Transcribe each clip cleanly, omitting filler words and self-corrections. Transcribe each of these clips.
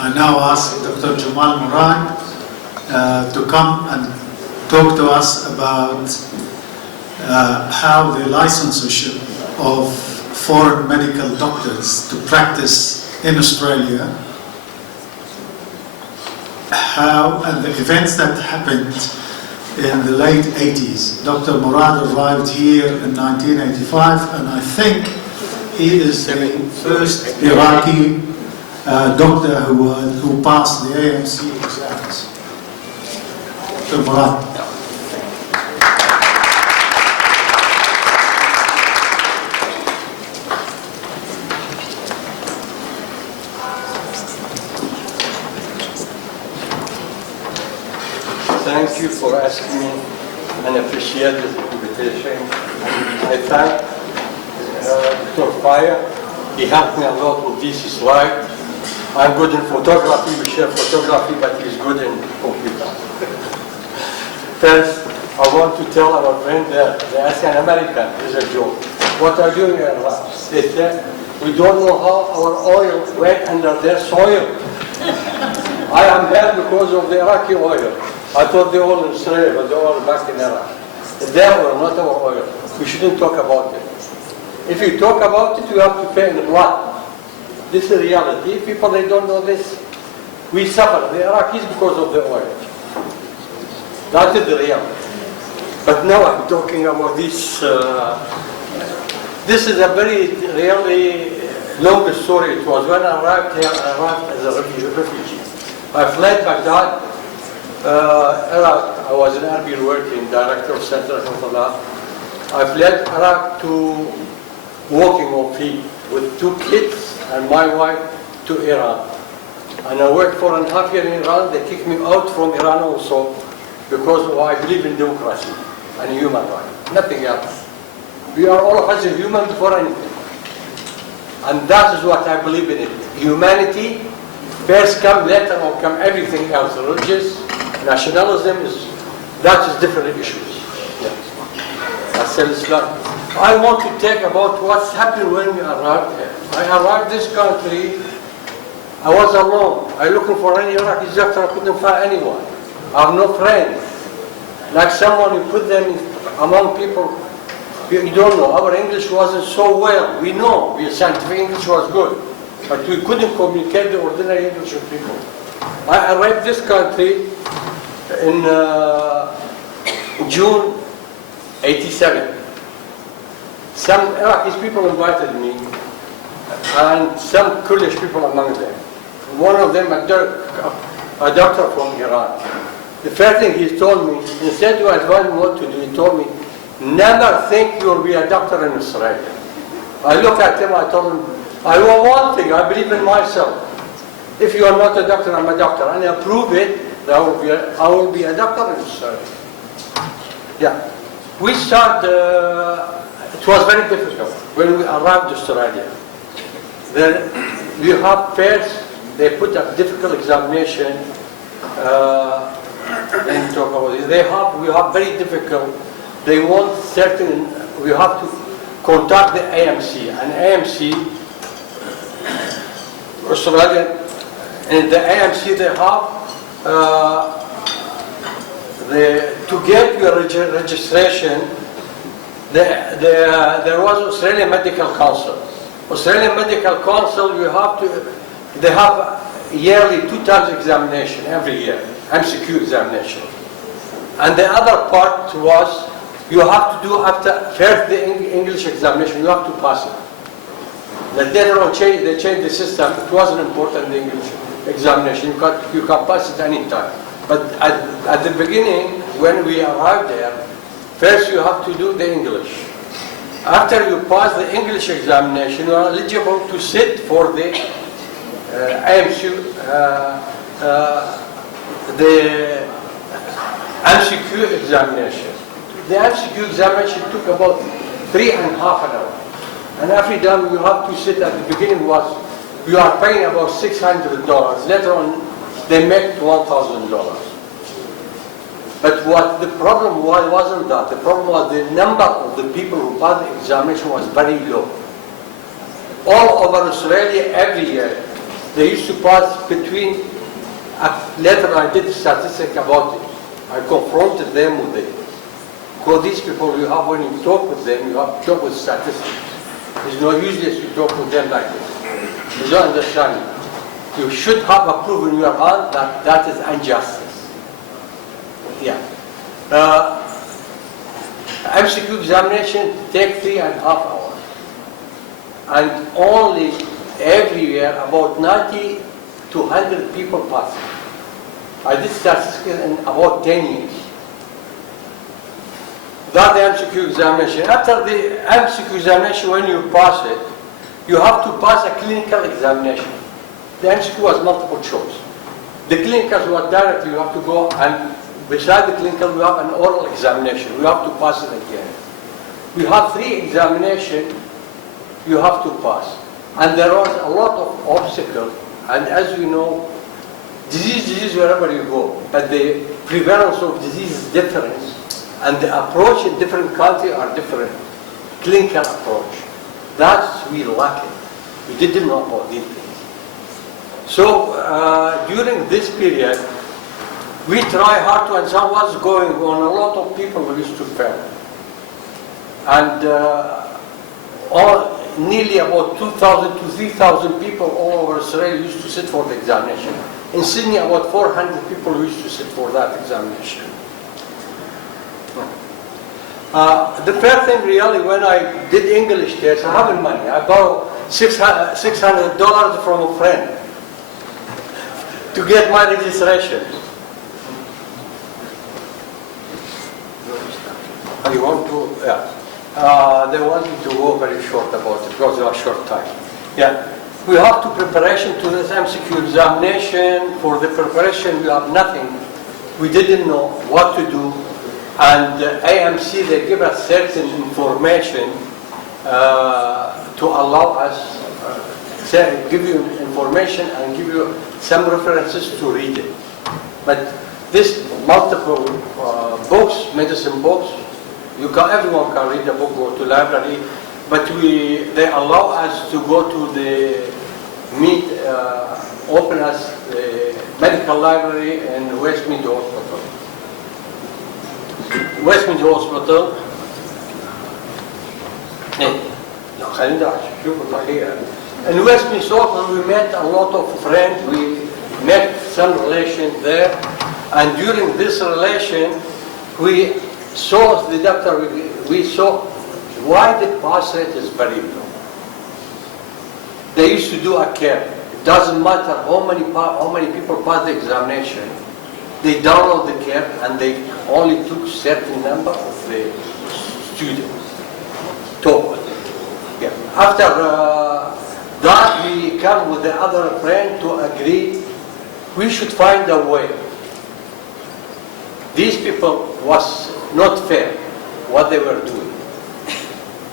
I now ask Dr. Jamal Murad to come and talk to us about how the licensure of foreign medical doctors to practice in Australia, and the events that happened in the late 80s. Dr. Murad arrived here in 1985, and I think he is the first Iraqi doctor who passed the AMC exams. Dr. Murad. Thank you for asking me and appreciate this invitation. I thank Dr. Fire. He helped me a lot with this slide. I'm good in photography, we share photography, but he's good in computer. First, I want to tell our friend that the Asian American is a joke. What are you doing in Iraq? They said, we don't know how our oil went under their soil. I am here because of the Iraqi oil. I thought they all in Australia, but they all back in Iraq. Their oil, not our oil. We shouldn't talk about it. If you talk about it, you have to pay in blood. This is reality. People, they don't know this. We suffer, the Iraqis, because of the oil. That is the reality. But now I'm talking about this. This is a very, really long story. It was when I arrived here, I arrived as a refugee. I fled Baghdad. Iraq, I was in Erbil working, director of Center of Allah. I fled Iraq to walking on feet with 2 kids and my wife to Iran. And I worked 4.5 years in Iran. They kicked me out from Iran also because I believe in democracy and human rights, nothing else. We are all of us human before anything. And that is what I believe in it. Humanity first come, later on come everything else. Religious, nationalism, that is different issues. Yes. Islam. I want to talk about what's happened when we arrived here. I arrived this country, I was alone. I looking for any Iraqi doctor, I couldn't find anyone. I have no friends. Like someone you put them among people, you don't know. Our English wasn't so well. We know, scientific English was good. But we couldn't communicate the ordinary English with people. I arrived this country in June 87. Some Iraqi people invited me, and some Kurdish people among them. One of them, a doctor from Iran. The first thing he told me, instead of advising me what to do, he told me, never think you'll be a doctor in Australia. I looked at him, I told him, I want one thing, I believe in myself. If you are not a doctor, I'm a doctor, and I prove it, I will be a doctor in Australia. Yeah. We started, it was very difficult when we arrived in Australia. Then we have first, they put a difficult examination, and talk about it. We have very difficult, they want certain, we have to contact the AMC, and AMC, Australia, and the AMC they have, to get your registration, there was Australian Medical Council. Australian Medical Council, they have yearly 2 times examination every year, MCQ examination. And the other part was, you have to do after first the English examination, you have to pass it. But later on they changed the system, it wasn't important, the English examination, you can pass it any time. But at the beginning, when we arrived there, first you have to do the English. After you pass the English examination, you are eligible to sit for the MCQ examination. The MCQ examination took about 3.5 hours. And every time you have to sit at the beginning you are paying about $600. Later on, they make $1,000. But what the problem wasn't that. The problem was the number of the people who passed the examination was very low. All over Australia, every year, They used to pass between, later I did a statistic about it. I confronted them with it. Because these people you have, when you talk with them, you have to talk with statistics. It's not useless to talk with them like this. You don't understand it. You should have a proof in your hand that that is injustice. Yeah. MCQ examination take 3.5 hours. And only every year about 90 to 100 people pass it. I did statistics in about 10 years. That's the MCQ examination. After the MCQ examination, when you pass it, you have to pass a clinical examination. The MCQ was multiple choice. The clinicals were directly, you have to go, and beside the clinical, you have an oral examination. You have to pass it again. You have 3 examinations you have to pass. And there was a lot of obstacles. And as you know, disease wherever you go, but the prevalence of disease is different, and the approach in different countries are different. Clinical approach. That's we lack it. We didn't know about these things. So during this period, we try hard to understand what's going on. A lot of people used to fail. And nearly about 2,000 to 3,000 people all over Australia used to sit for the examination. In Sydney, about 400 people used to sit for that examination. The first thing really, when I did English test, I haven't money. I borrowed $600 from a friend to get my registration. You want to? Yeah. They want me to go very short about it because they are short time. Yeah. We have to preparation to this MCQ examination. For the preparation, we have nothing. We didn't know what to do. And AMC, they give us certain information to allow us, give you information and give you some references to read it. But this multiple books, medicine books, everyone can read the book, go to library, but they allow us to go to the open us the medical library in Westmead Hospital. Westmead Hospital. In Westmead Hospital, we met a lot of friends. We met some relations there, and during this relation, we saw the doctor. We saw why the pass rate is very low. They used to do a care. It doesn't matter how many people pass the examination. They download the care and they only took certain number of the students. Yeah. After that, we come with the other friend to agree we should find a way. These people was not fair what they were doing,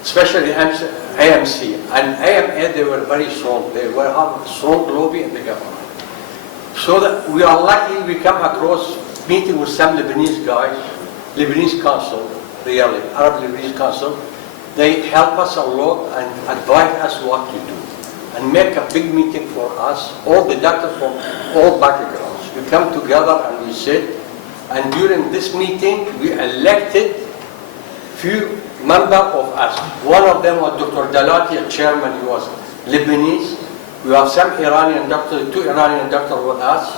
especially AMC and AMA. They were very strong. They were have strong lobby in the government. So that we are lucky we come across meeting with some Lebanese guys, Lebanese council, really, Arab Lebanese council. They help us a lot and advise us what to do and make a big meeting for us, all the doctors from all backgrounds. We come together and we sit, and during this meeting we elected few members of us. One of them was Dr. Dalati, a chairman. He was Lebanese. We have some Iranian doctors, 2 Iranian doctors with us.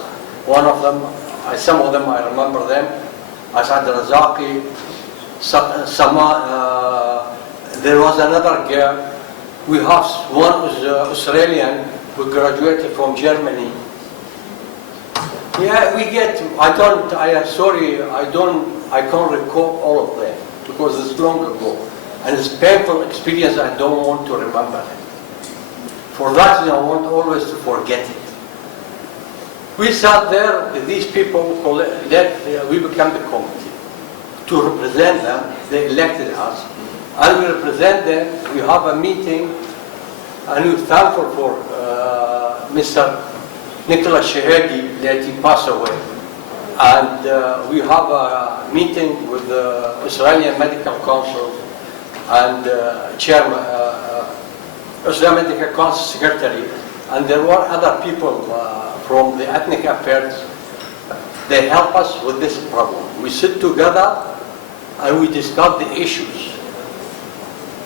One of them, some of them I remember them, Asad Razaki, Sama, there was another girl. We have one who's Australian who graduated from Germany. Yeah, we get, I can't recall all of them because it's long ago. And it's painful experience, I don't want to remember it. For that, I want always to forget it. We sat there with these people, we became the committee. To represent them, they elected us. And we represent them, we have a meeting, and we're thankful for Mr. Nicholas Shahedi that he passed away. And we have a meeting with the Australian Medical Council and Chairman, Australian Medical Council Secretary, and there were other people from the ethnic affairs. They help us with this problem. We sit together and we discuss the issues.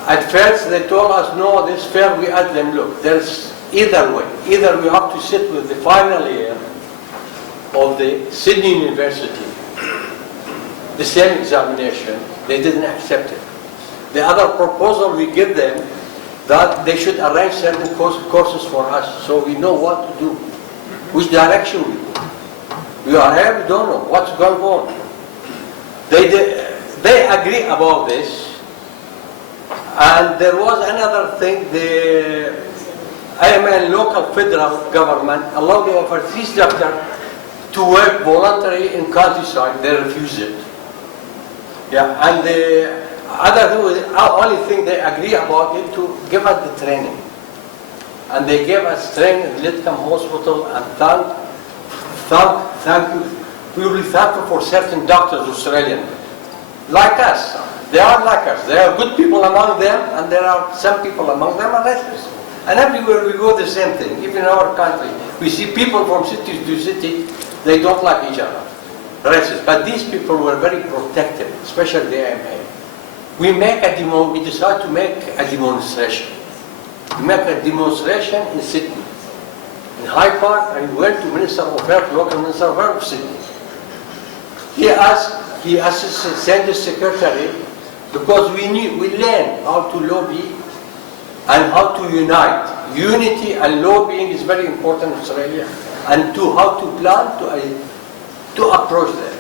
At first they told us, no, this fair, we asked them, look, there's either way. Either we have to sit with the final year of the Sydney University, the same examination. They didn't accept it. The other proposal we give them, that they should arrange certain courses for us so we know what to do, which direction we go. We are here, we don't know what's going on. They agree about this. And there was another thing, the IMN local federal government allowed the overseas doctor to work voluntarily in countryside. They refused it. Yeah, and the only thing they agree about it to give us the training. And they gave us training in Lidcombe Hospital, and thank you. We will be thankful for certain doctors, Australian, like us. They are like us. There are good people among them, and there are some people among them are racist. And everywhere we go, the same thing. Even in our country, we see people from city to city, they don't like each other, racist. But these people were very protective, especially the AMA. We decide to make a demonstration. We make a demonstration in Sydney, in Hyde Park, and we went to Minister of Health, local Minister of Health of Sydney. He sent his secretary, because we learn how to lobby and how to unite. Unity and lobbying is very important in Australia, and how to plan to approach them.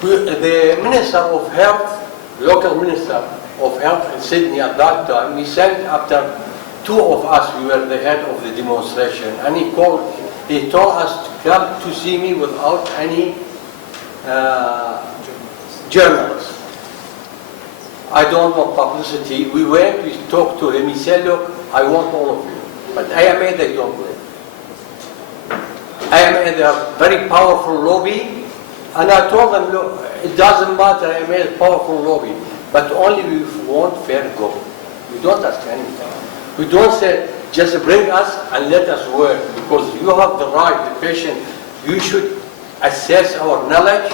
The Minister of Health, local Minister of Health in Sydney at that time, we sent after two of us, we were the head of the demonstration, and he told us to come to see me without any journalists. I don't want publicity. We went, we talked to him, he said, look, I want all of you. But AMA, they don't win. AMA, they are very powerful lobby, and I told them, look, it doesn't matter, AMA is powerful lobby, but only we want fair go. We don't ask anything. We don't say, just bring us and let us work, because you have the right, the patient, you should assess our knowledge.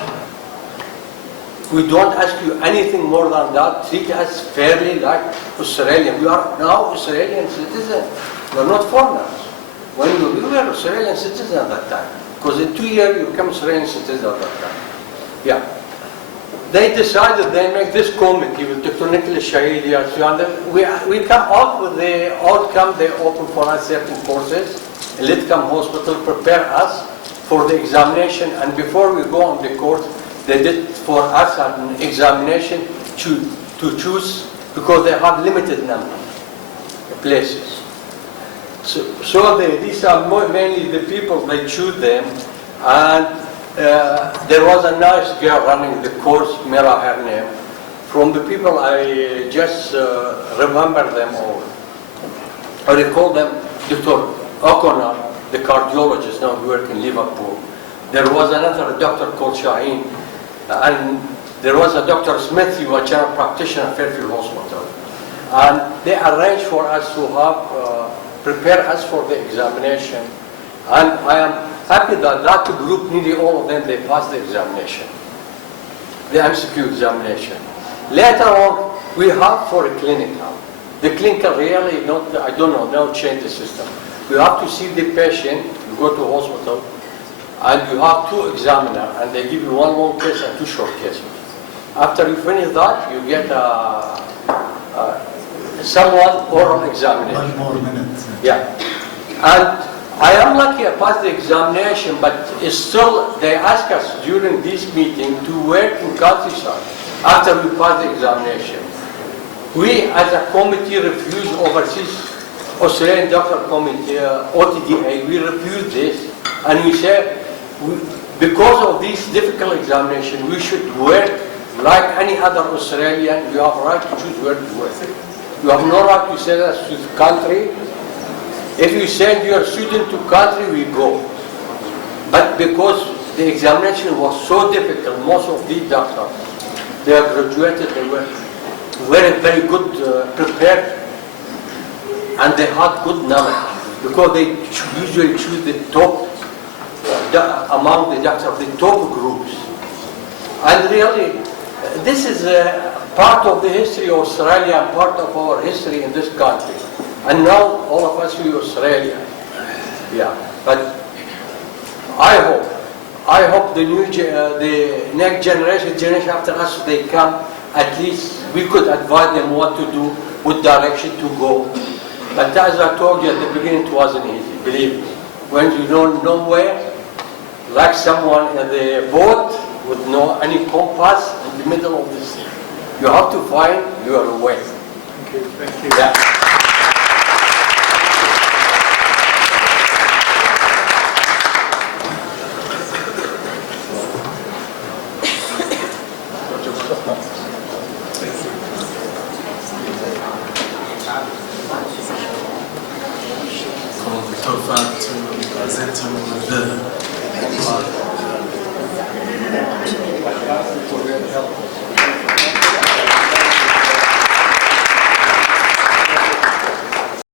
We don't ask you anything more than that. Treat us fairly like Australian. We are now Australian citizens. We are not foreigners. When we were Australian citizens at that time, because in 2 years you become Australian citizens at that time. Yeah. They decided they make this committee with Dr. Nicholas Shahidi and we come out with the outcome. They open for us certain courses. Lidcombe Hospital prepare us for the examination, and before we go on the course, they did for us an examination to choose, because they have limited number of places. So these are mainly the people, they choose them, and there was a nice girl running the course, Mira her name. From the people, I just remember them all. I recall them, Dr. O'Connor, the cardiologist, now he works in Liverpool. There was another doctor called Shaheen, and there was a Dr. Smith, he was a general practitioner at Fairfield Hospital. And they arranged for us to have, prepare us for the examination. And I am happy that that group, nearly all of them, they passed the examination, the MCQ examination. Later on, we have for a clinical. The clinical really, not, I don't know, now change the system. You have to see the patient, you go to hospital, and you have two examiners, and they give you one long case and two short cases. After you finish that, you get someone oral examination. 1 more minute. Yeah. And I am lucky I passed the examination, but it's still, they ask us during this meeting to work in countryside after we pass the examination. We as a committee refuse overseas Australian Doctor Committee, OTDA, we refuse this, and we say, because of this difficult examination, we should work like any other Australian. You have a right to choose where to work. You have no right to send us to the country. If you send your student to country, we go. But because the examination was so difficult, most of these doctors, they are graduated, they were very good prepared, and they had good knowledge. because they usually choose the top, among the doctors, the top groups. And really, this is part of the history of Australia and part of our history in this country. And now all of us in Australia. Yeah, but I hope the next generation after us, they come, at least we could advise them what to do, what direction to go. But as I told you at the beginning, it wasn't easy, believe me. When you don't know where, like someone in the boat with no any compass in the middle of the sea. You have to find your way. Thank you. Thank you. Yeah. Call the Tofat to present him with the